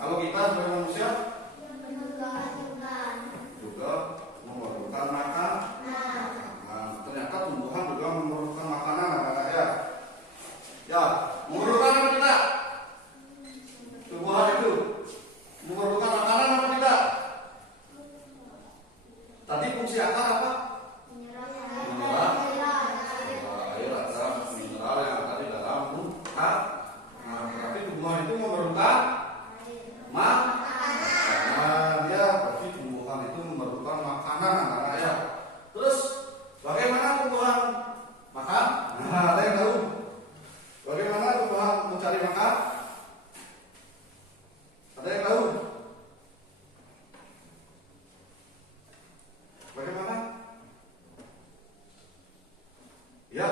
kalau kita sebagai manusia juga memerlukan makan. Nah, ternyata tumbuhan juga memerlukan makanan, anak-anak ya. Ya, memerlukan apa tidak? Tumbuhan itu memerlukan makanan apa tidak? Tadi fungsi akar apa? Mineral air adalah mineral yang ada di dalam akar. Nah, berarti tumbuhan itu memerlukan makanan ya. Berarti tumbuhan itu memerlukan makanan, anak-anak ya. Terus bagaimana tumbuhan makan? Nah, ada yang tahu? Bagaimana tumbuhan mencari makan? Ada yang tahu? Bagaimana? Ya.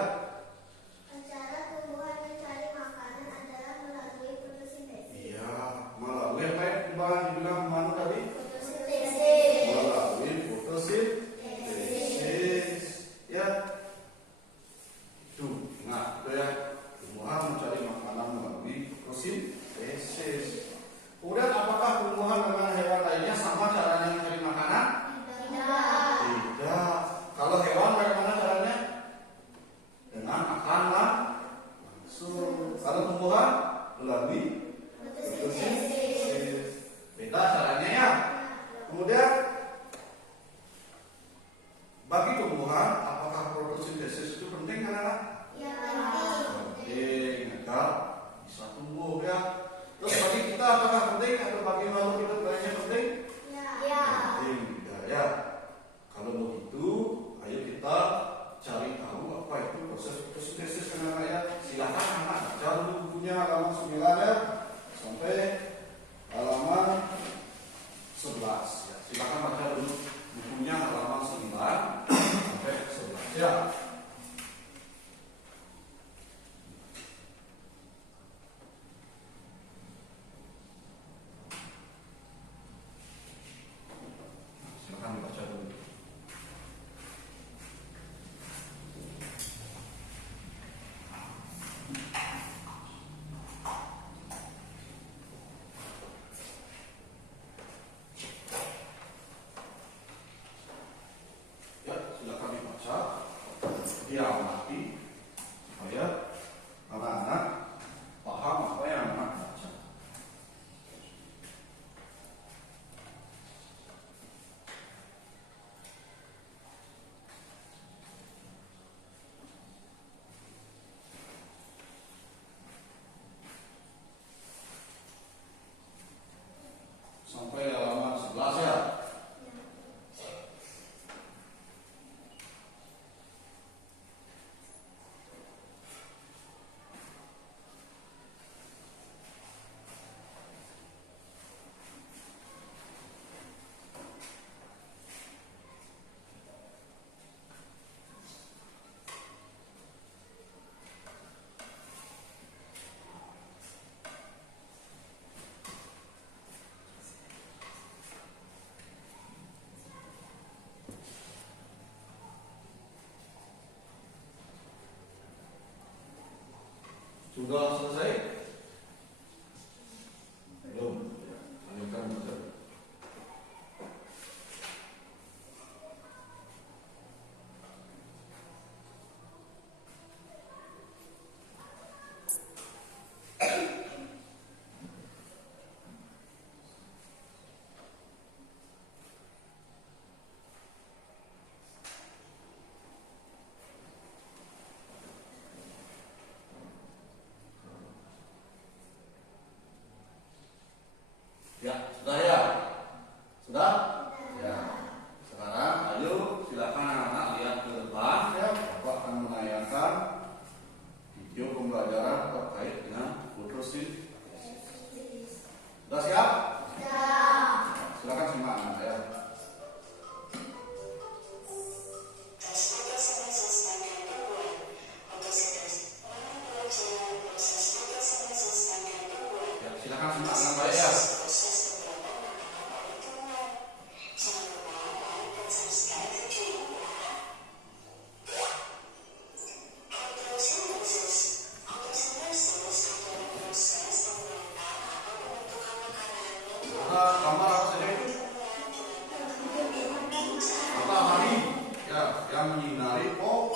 Cara tumbuhan mencari makanan adalah melalui fotosintesis. Iya, melalui apa yang tumbuhan dibilang mana tadi? Fotosintesis. Melalui fotosintesis. Ya. Itu. Nah, itu ya. Tumbuhan mencari makanan melalui fotosintesis. Kemudian apakah tumbuhan dengan hewan lainnya sama caranya mencari makanan? Tidak. Kalau hewan bagaimana caranya? Dengan makan langsung. Kalau tumbuhan melalui fotosintesis. Beda caranya ya. Kemudian bagi tumbuhan apakah fotosintesis itu penting anak-anak? Penting agar bisa tumbuh ya. Terus bagi kita apakah penting atau bagi makhluk hidup lainnya penting? Penting tidak ya. Kalau begitu, ayo kita cari tahu apa itu proses fotosintesis anak-anak ya. Silakan anak baca dulu bukunya halaman 9 ya sampai halaman 11 ya. Silakan baca dulu bukunya halaman 9 sampai 11 ya. Silakan dibaca dulu. Ya, silakan dibaca. Diamati supaya anak-anak paham apa yang anak baca. Sampai halaman 11 ya. Sudah selesai? Belum. Lanjutkan baca. Ya, sudah ya? Sudah? Ya. Sekarang ayo silakan anak-anak lihat ke depan ya. Bapak akan menayangkan video pembelajaran terkait dengan fotosintesis. Sudah siap? Silakan simak anak ya. Ya, silakan simak dengan baik ya. Ada gambar apa saja itu? Matahari, ya, yang menyinari pohon.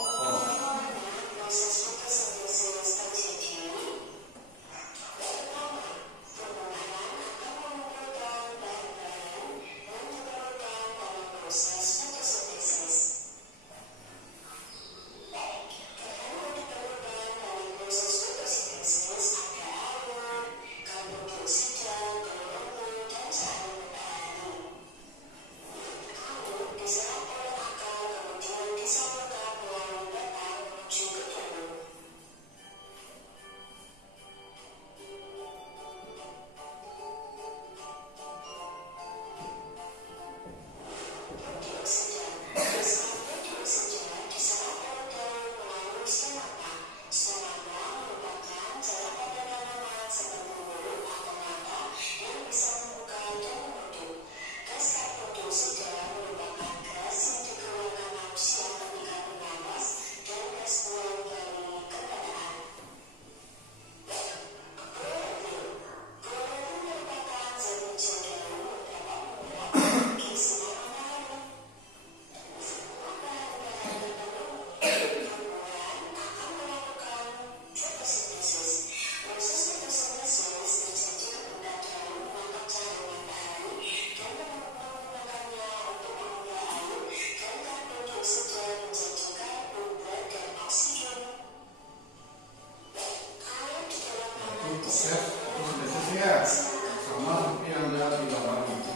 Sama seperti yang ada di gambar itu.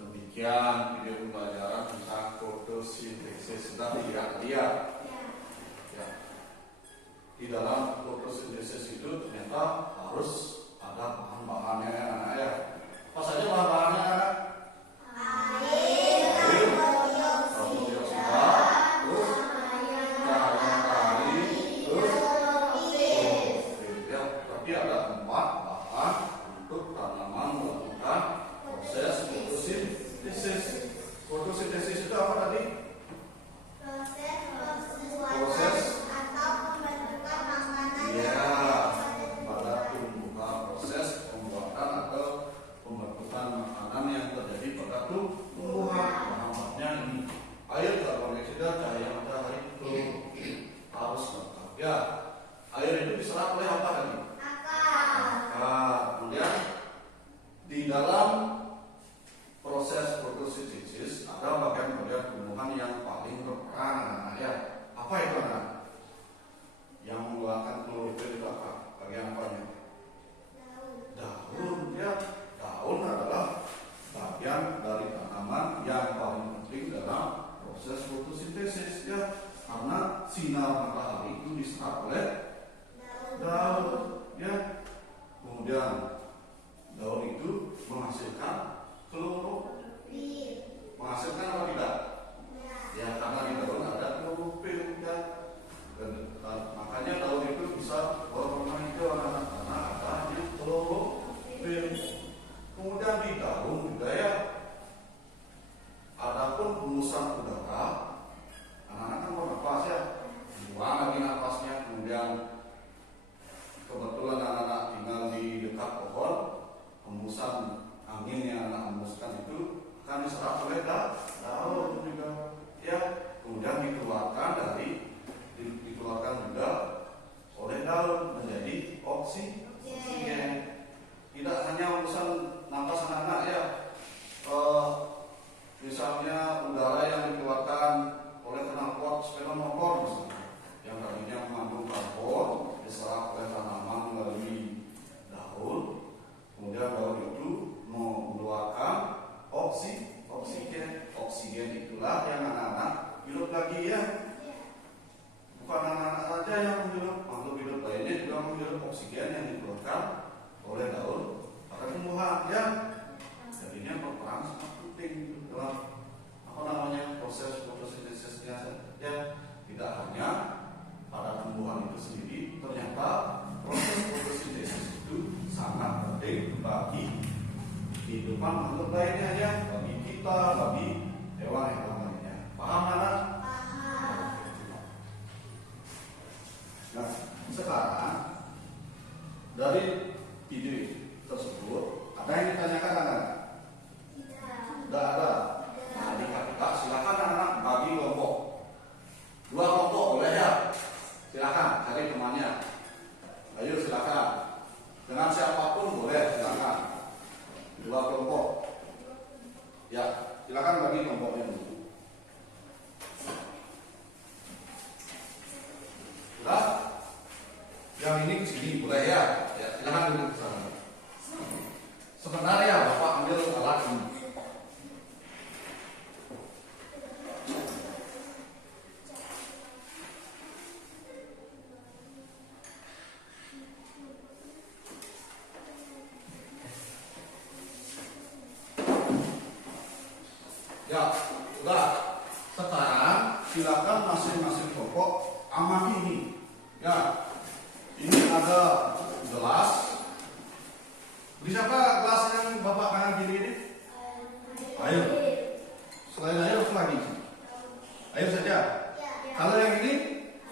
Demikian video pembelajaran tentang fotosintesis. Sudah dilihat tadi ya? Ya. Di dalam fotosintesis itu ternyata harus ada bahan-bahannya ya anak ya. Apa saja bahan-bahannya anak? Air, karbon dioksida, terus cahaya matahari, terus ya. Tapi ada 4 bahan untuk tanaman melakukan proses fotosintesis. Fotosintesis itu apa tadi? Proses atau pembentukan makanan. ya, pada tumbuhan proses bagi kehidupan makhluk lainnya aja, bagi kita, bagi hewan-hewan lainnya. Paham anak? Nah, sekarang dari video tersebut ada yang ditanyakan anak? Tidak ada. Jadi kita silakan anak bagi kelompok. 2 kelompok boleh ya? Silakan cari temannya. Ayo silakan. Dengan siapapun boleh, silakan. 2 kelompok. Ya, silakan bagi kelompoknya dulu. Sudah? Yang ini ke sini boleh ya? Ya, silakan duduk ke sana. Sebentar ya, Bapak ambil alat ini. Ya, sudah. Sekarang silakan masing-masing kelompok amati ini. Ya, ini ada gelas. Beri siapa gelas yang Bapak kanan kiri ini? Air. Selain air apa lagi? Air saja. Kalau yang ini?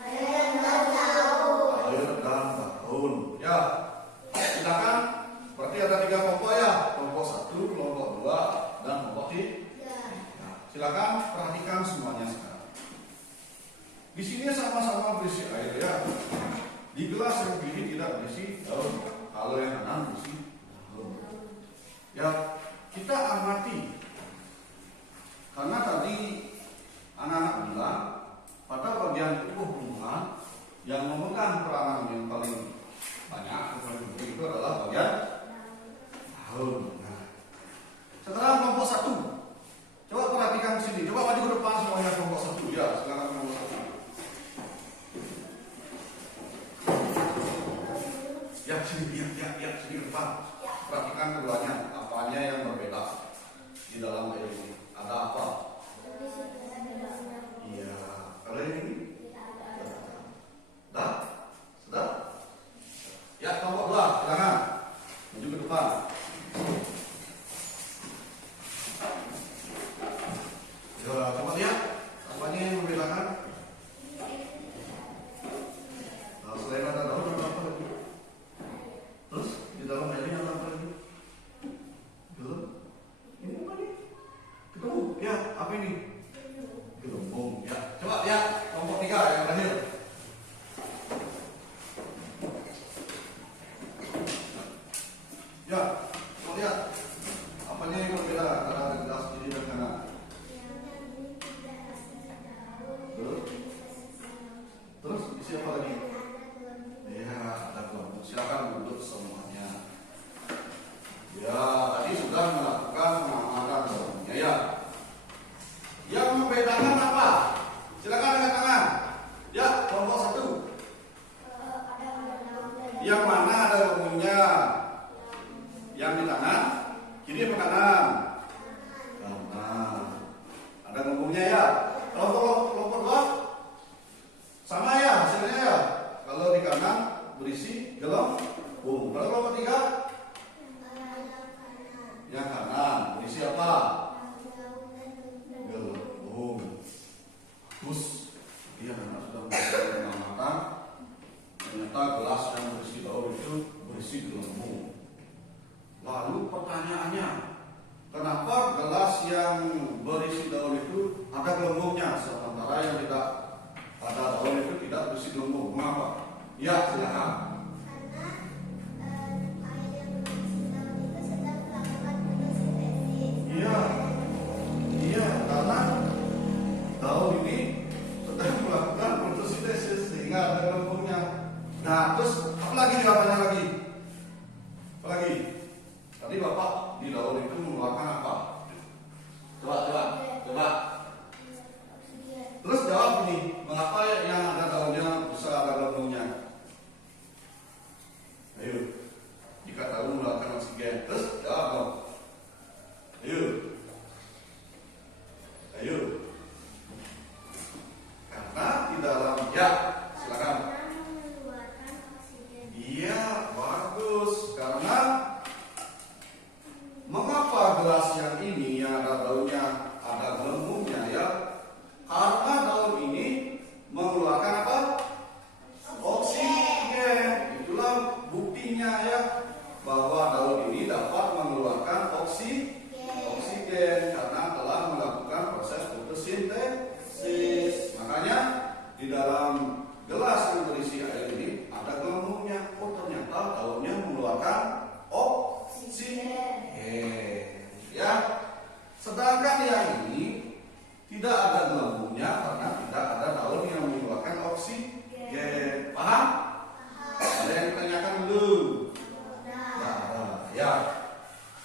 Air dan daun. Ya, silakan. Berarti ada 3 kelompok ya. Kelompok 1, kelompok 2, dan kelompok 3. Silakan perhatikan semuanya sekarang. Di sini sama-sama berisi air ya. Di gelas yang kiri tidak berisi daun. Kalau yang kanan berisi daun. Ya, kita amati. Karena tadi anak-anak bilang pada bagian tubuh bunga yang memegang peranan yang paling banyak itu adalah bagian daun. Nah, sekarang kelompok 1. Coba perhatikan sini. Coba maju ke depan semuanya kelompok 1. Ya, silakan kelompok 1. Ya, sini, ya, sini ke depan. Perhatikan keduanya. Apanya yang berbeda di dalam air ini? Ada apa? Iya. Kalau ini? Sudah? Sudah? Ya, kelompok 2. Silakan. Maju ke depan. Coba lihat apanya yang membedakan. Nah, selain ada daun ada apa lagi? Terus di dalam airnya ada apa lagi? Gelem. Ini apa nih? Ketemu? Ya, apa ini? Gelembung. Ya, coba lihat kelompok 3 yang terakhir. Ya, coba lihat apanya yang berbeda antara gelas kiri dan kanan. Terus isi apa lagi? Ya, ada kelompok. Silakan duduk semuanya. Ya, tadi sudah melakukan pengamatan semuanya ya. Yang membedakan apa? Silakan angkat tangan. Ya, kelompok 1. Yang mana ada logonya? Yang di kanan, kiri apa kanan? Kanan. Ada logonya ya. Kelompok 2 sama ya hasilnya ya. Kalau di kanan berisi gelembung. Kalau kelompok 3 yang kanan berisi apa? Gelembung. Bagus. Dia anak sudah melakukan pengamatan. Ternyata gelas yang berisi daun itu berisi gelembung. Lalu pertanyaannya, kenapa gelas yang berisi daun itu ada gelembungnya, sementara yang tidak ada daun itu tidak berisi gelembung? Mengapa? Ya, silakan. Karena air yang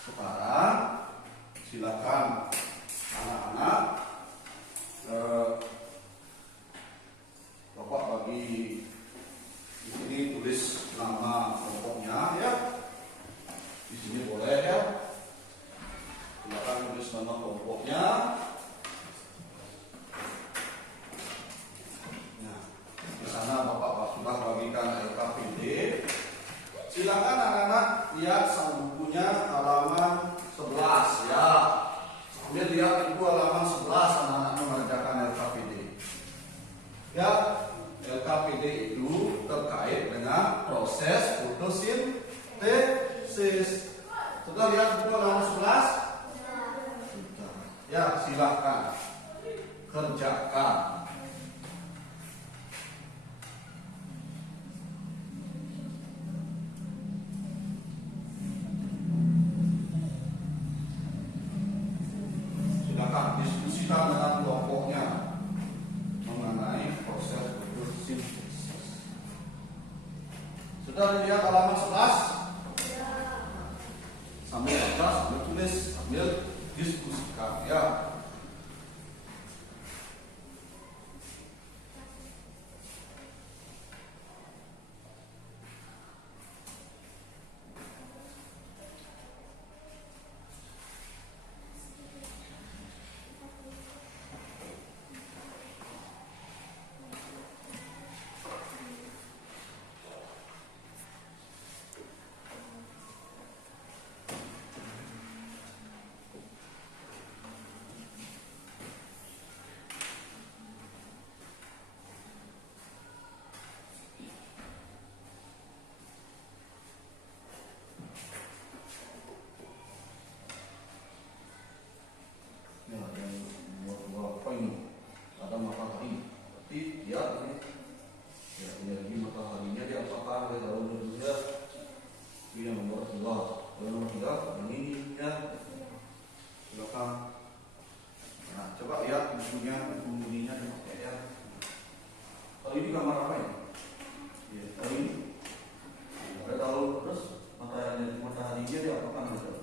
Sekarang silakan anak-anak, Bapak bagi di sini tulis nama kelompoknya ya. Di sini boleh ya. Silakan tulis nama kelompoknya. Nah, di sana Bapak sudah bagikan LKPD. Silakan anak-anak lihat sang bukunya halaman 11 ya. Sambil lihat ibu halaman 11 anak-anak mengerjakan LKPD. Ya, LKPD itu terkait dengan proses fotosintesis. Sudah lihat buku halaman 11? Ya, silahkan kerjakan. Diskusikan dengan kelompoknya mengenai proses fotosintesis. Sudah dilihat halaman 11? Sambil baca, sambil tulis, sambil diskusikan ya. Ada matahari, tapi dia ya, energi mataharinya diapakan oleh daun dunia. Ini yang nomor 2. Nomor 3 yang ini ya. Silakan. Nah, coba lihat bukunya, bunyinya dipakai ya. Kalau ini gambar apa ya? Ya, kalau ini ada daun terus mataharinya diapakan oleh daun.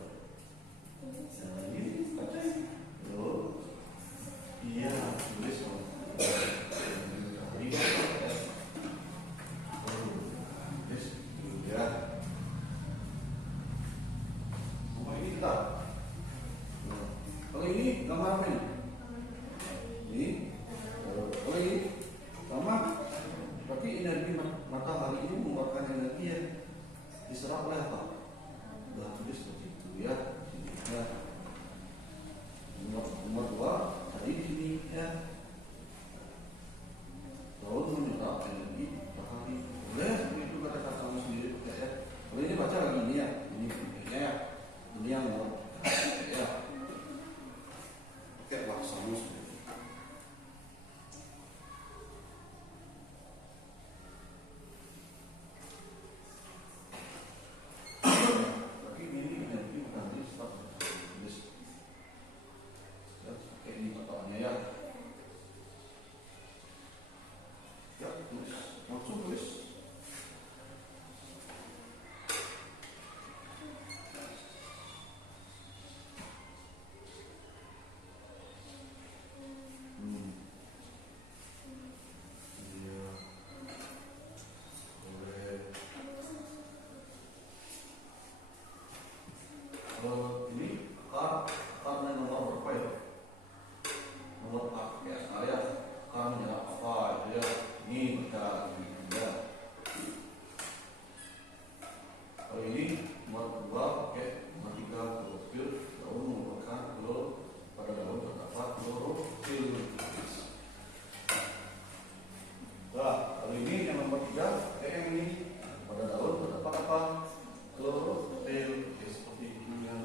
Nah, ini kaca. Loh. Iya, tulis dong. Ya. Rumah ini kita. Kalau ini gambar apa ini? Ini. Kalau ini sama. Tapi energi matahari ini mengeluarkan energi yang diserap oleh apa? Udah tulis seperti itu ya. Ya. Nomor 2 tadi di sini ya. Daun menyerap energi matahari. Boleh itu kata-katamu sendiri ya. Kalau ini baca lagi ini ya. Ini ya. Ini yang mau ya. Oke, bahasanya seperti itu. Tapi ini energi matahari sebab tulis. Oke, ini contohnya ya. Ya, tulis. Langsung tulis. Iya. Boleh. Ini karena nomor berapa ya? Nomor ya, area karena apa itu ya? Ini baca gitu ya. Kalau ini nomor 2 oke, nomor 3 klorofil. Daun merupakan pada daun terdapat klorofil. Nah, kalau ini yang nomor 3 yang ini pada daun terdapat apa? Klorofil. Seperti itu yang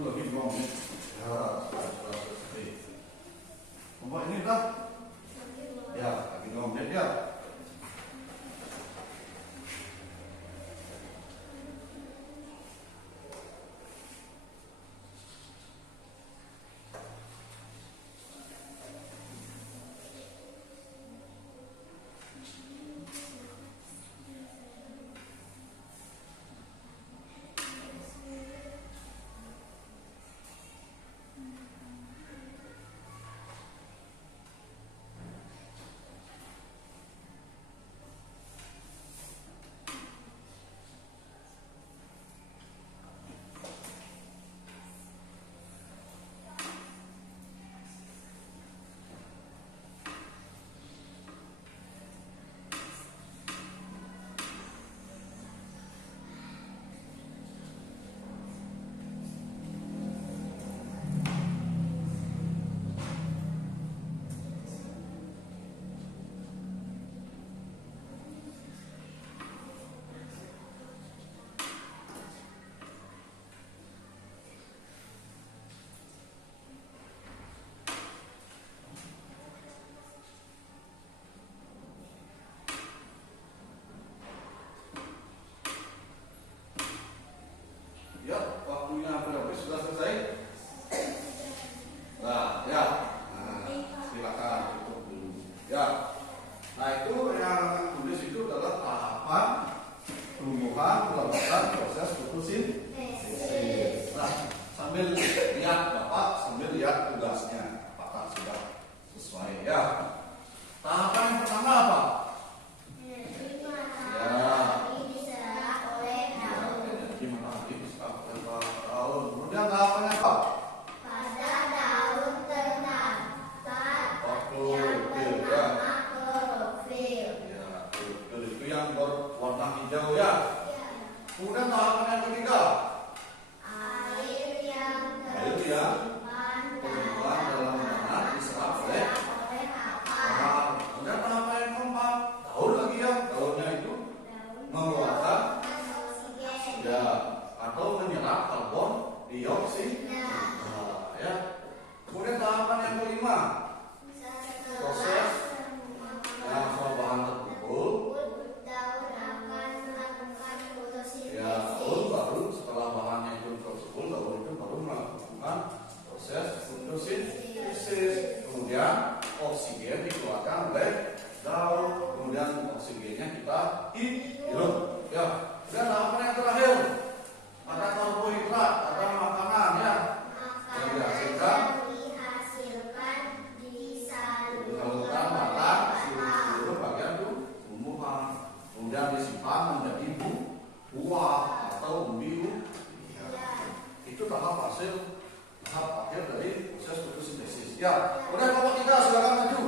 lagi 2 menit. Ya, sudah selesai. Kelompok ini udah? Ya, lagi 2 menit ya. Ya, waktunya berapa? Sudah selesai? Nah, ya. Nah, silakan tutup dulu. Ya. Nah, itu yang akan tulis itu adalah tahapan tumbuhan pelembatan proses fotosintesis. Nah, sambil lihat Bapak, sambil lihat tugasnya, apakah sudah sesuai ya. Tahapan yang pertama apa? Kemudian tahapannya apa? Pada daun terdapat pertama klorofil. Ya, klorofil itu yang berwarna hijau ya. Kemudian tahapan yang ketiga, Air yang tersimpan dalam tanah diserap oleh akar. Kemudian tahapan yang keempat, daun lagi ya, daunnya itu mengeluarkan ya atau menyerap karbon dioksida. Nah, ya. Kemudian tahapan yang kelima, proses yang semua bahan terkumpul. daun akan melakukan Ya, fotosintesis. daun baru setelah bahannya itu terkumpul, daun itu baru melakukan proses fotosintesis. Kemudian oksigen dikeluarkan oleh daun. Kemudian oksigennya kita hirup. Ya. Dan tahapan yang terakhir, ada karbohidrat, ada makanan ya. Yang dihasilkan disalurkan pada seluruh bagian tumbuhan. Kemudian disimpan menjadi buah atau umbi. Ya. Itu tahap akhir dari proses fotosintesis. Ya. Kemudian kelompok 3 silakan maju.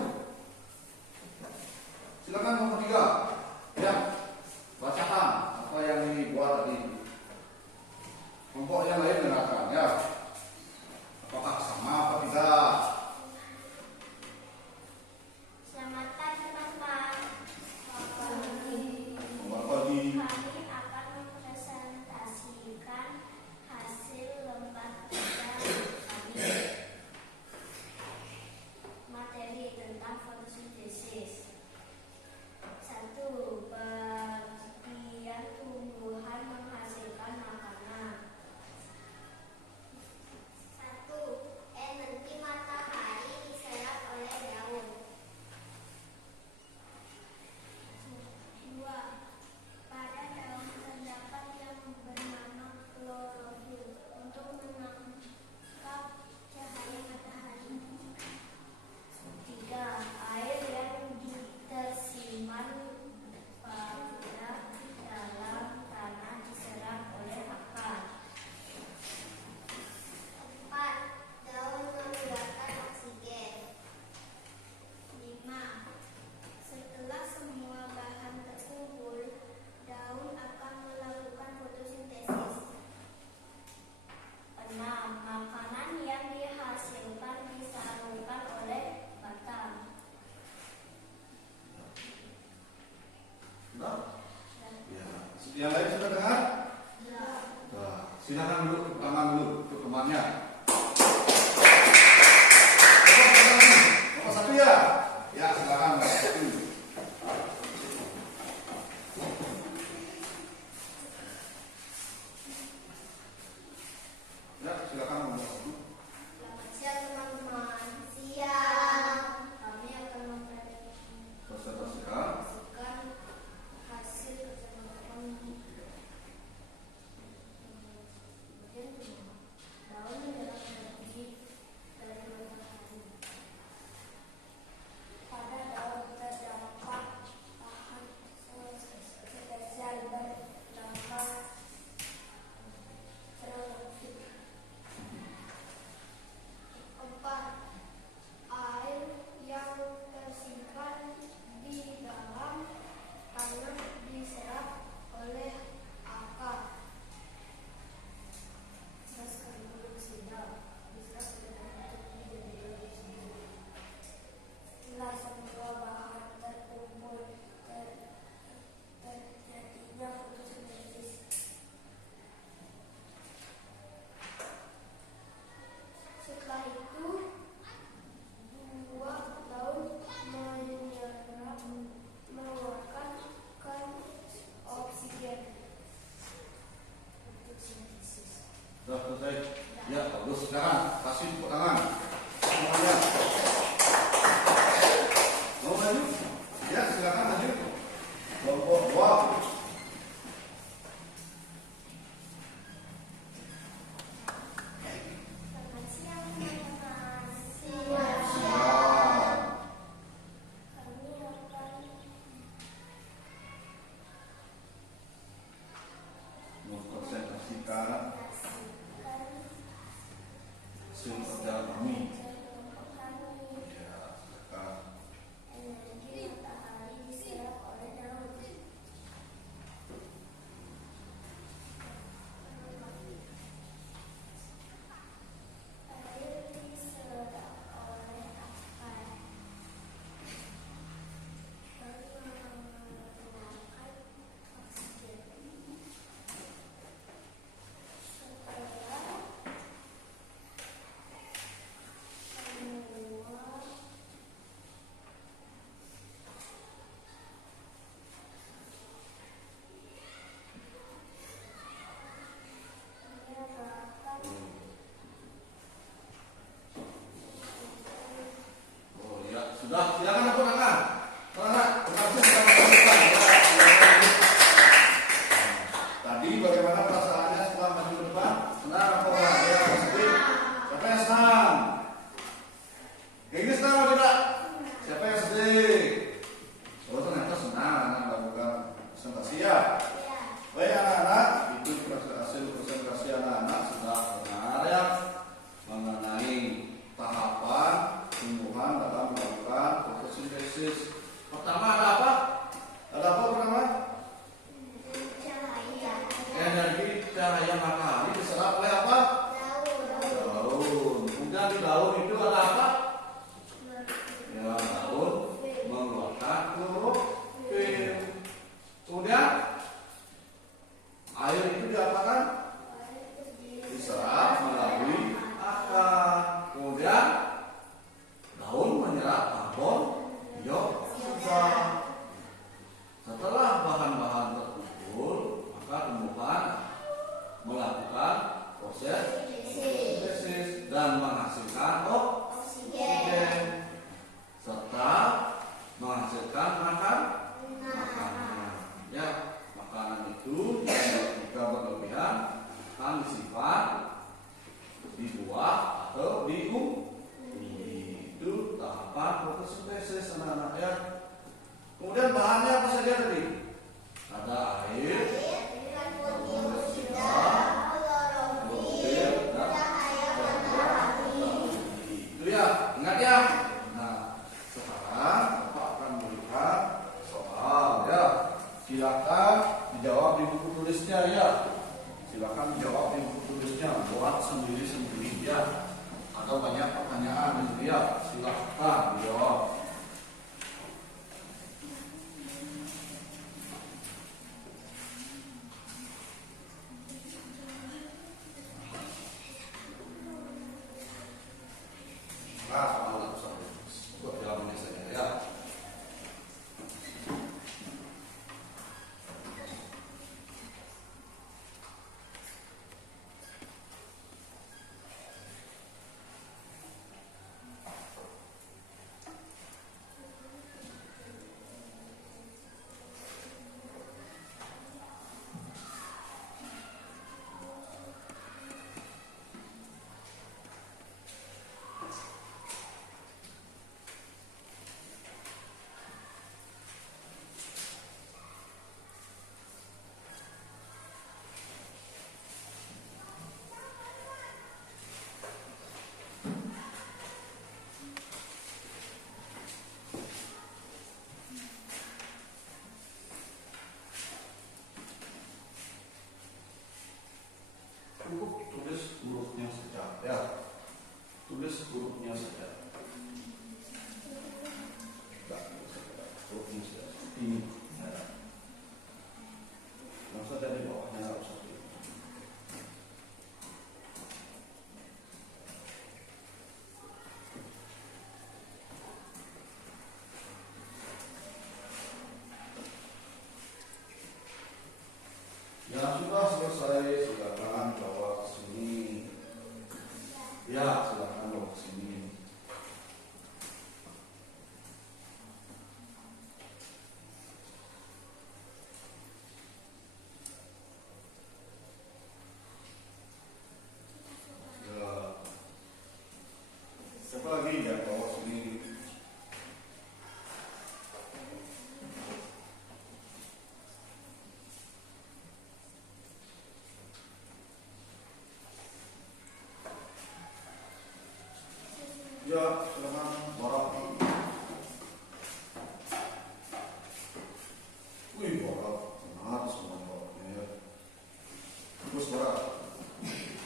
Silakan kelompok 3. Ya. Bacakan apa yang dibuat tadi. Kelompok yang lain dengarkan ya. Apakah sama apa tidak? Selamat pagi, teman-teman. Selamat pagi. Kami akan mempresentasikan hasil lomba kerja kami. di daun itu ada apa? Ya, daun mengeluarkan klorofil. Kemudian air itu diapakan? Diserap melalui akar. Kemudian daun menyerap karbon dioksida. Setelah bahan-bahan terkumpul, maka tumbuhan melakukan proses fotosintesis dan menghasilkan oksigen serta menghasilkan makanan. Ya, makanan itu jika berlebihan akan disimpan di buah atau di umbi. Itu tahapan fotosintesis anak-anak ya. Kemudian bahannya apa saja tadi? Ada air, karbon dioksida, klorofil, dan cahaya. Itu ya, ingat ya. Nah, sekarang Bapak akan melihat soal ya. Silakan dijawab di buku tulisnya ya. Silakan dijawab di buku tulisnya. Buat sendiri-sendiri ya. Atau banyak pertanyaan gitu ya. Silakan dijawab. Cukup tulis hurufnya saja ya. Tulis hurufnya saja. Hurufnya saja. Ini. Langsung dari bawahnya harus seperti ini. Ya sudah selesai, silakan bawa ke sini. Ya, silakan bawa ke sini. Ya. Siapa lagi yang bawa sini? Ya, silakan borok. Wih, borok. Benar semua boroknya. Terus borok.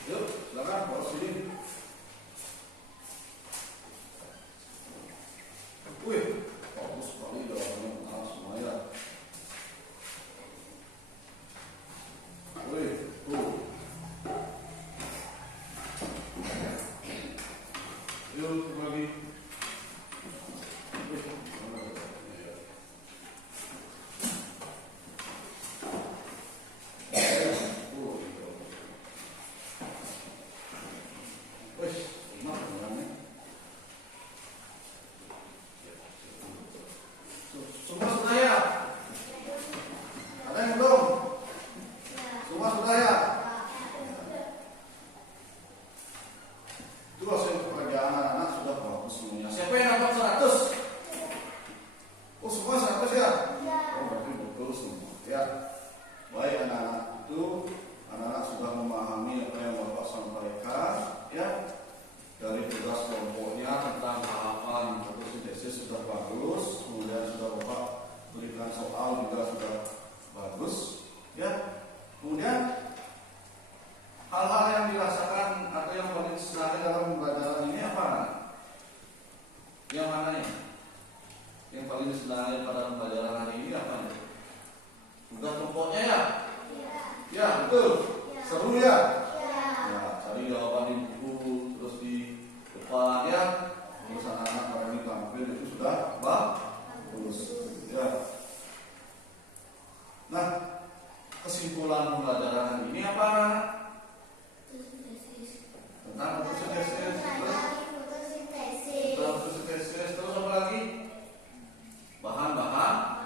Yuk, silakan borok sini. Wih, bagus sekali dalamnya. Benar semua ya. Wih, tuh. Yuk, lagi. Semua sudah ya? Ada yang belum? Semua sudah ya? Itu hasil pekerjaan anak-anak sudah bagus semuanya. paling disenangi pada pembelajaran hari ini apa nih? Tugas pokoknya ya? Ya, betul. Seru ya? Ya, cari jawaban di buku, terus di depan ya. Terus anak-anak pada ini tampil itu sudah bagus. Ya. Nah, kesimpulan pembelajaran hari ini apa? Tentang fotosintesis. Terus apa lagi? Bahan-bahan.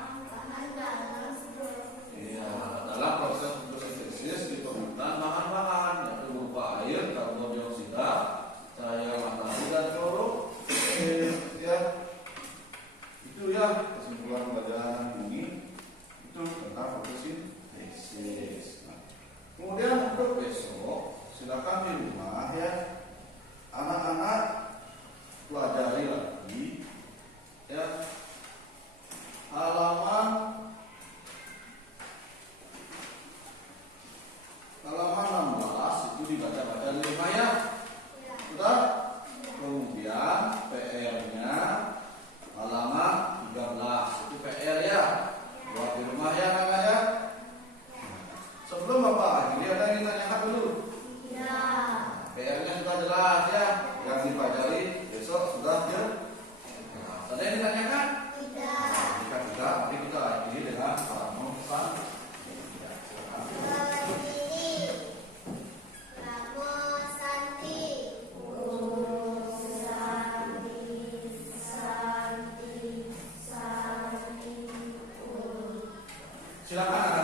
Iya, dalam proses fotosintesis diperlukan bahan-bahan yang berupa air, karbon dioksida, cahaya matahari dan klorofil. Ya, itu ya kesimpulan pembelajaran ini itu tentang fotosintesis. Nah, kemudian untuk besok silakan di rumah ya anak-anak pelajari lagi ya halaman 16 itu dibaca-baca di rumah ya. Sudah? Kemudian PR-nya halaman 13 itu PR ya. Buat di rumah ya anak-anak ya. Sebelum Bapak akhiri ada yang ditanyakan dulu? PR-nya sudah jelas ya. Yang dipelajari besok sudah jelas. Ada yang ditanyakan? Jika tidak, mari kita akhiri dengan paragraf pesan. Ya, silakan. Silakan.